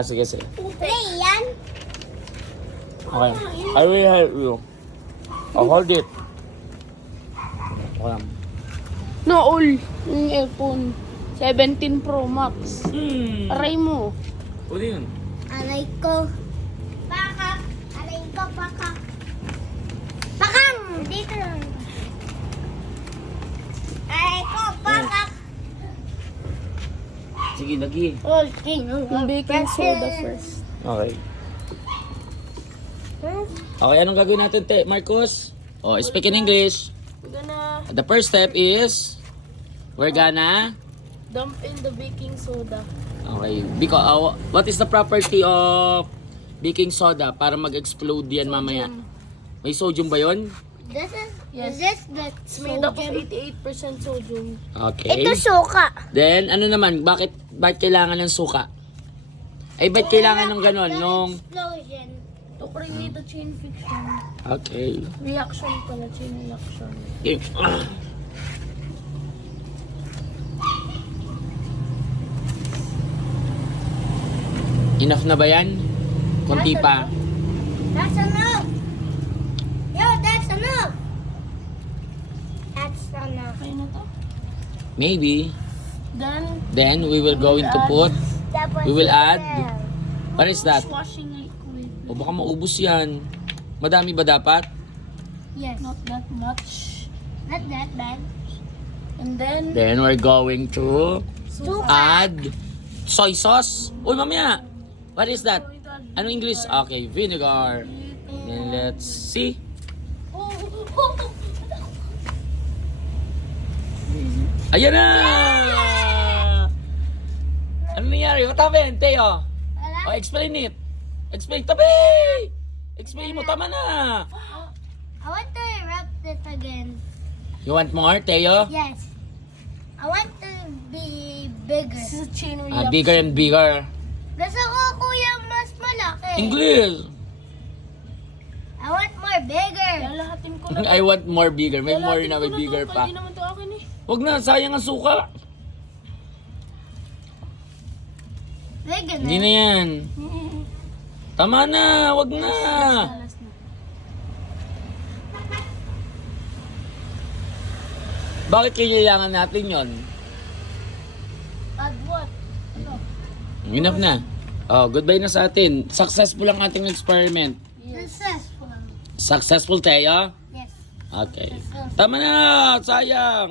Sige, sige. Play yan. Okay. I will help you. Oh, hold it. Okay. No, all. Yung iPhone 17 Pro Max. Aray mo. Ano yun? Aray ko. Pakak. Aray ko, pakak. Pakang! Dito lang. Aray ko, pakak. Sige, lagi. Okay. Yung baking soda first. Okay. Okay, anong gagawin natin, Marcos? Oh, speak in English. We're gonna The first step is we're gonna dump in the baking soda. okay, because what is the property of baking soda para mag-explode yan mamaya? May sodium ba 'yon? This is, Yes. is this the It's made up of sodium? 88% sodium. Okay. Ito suka. Then ano naman, bakit kailangan ng suka? Ay ba't kailangan ng ganon nung Explosion. To create a chain fiction. okay. Reaction pala, chain reaction. Okay. Enough na ba yan? Kunti pa. That's enough. Yo, that's enough. That's enough. Okay na to. Maybe. Then, Then we will going to put, Tapos we will add, what is that? washing liquid. O baka maubos yan. Madami ba dapat? Yes. Not that much. Not that bad. And then, Then we're going to Suka. add soy sauce. Uy, mamaya. What is that? Ano English? Okay, vinegar. Then let's see. Ayan na! Ano nangyari? What happened, Teo? Wala. Oh, explain it. Explain. Tabi! Explain mo. Tama na. I want to wrap this again. You want more, Teo? Yes. I want to be bigger. this is a chain reaction. Bigger and bigger. Gusto ko, kuya, mas malaki. English. I want more bigger. Lalahatin ko na. I want more bigger. May more Lalahatin na, ko may to, bigger pa. Hindi naman to akin eh. Huwag na, sayang ang suka. Bigger Hindi na yan. Tama na, wag na. Last na. Bakit kailangan natin yon? Add what? Ano? Enough na. Oh, goodbye na sa atin. Successful ang ating experiment. Successful. Successful, Teo? Yes. Okay. Tama na, sayang.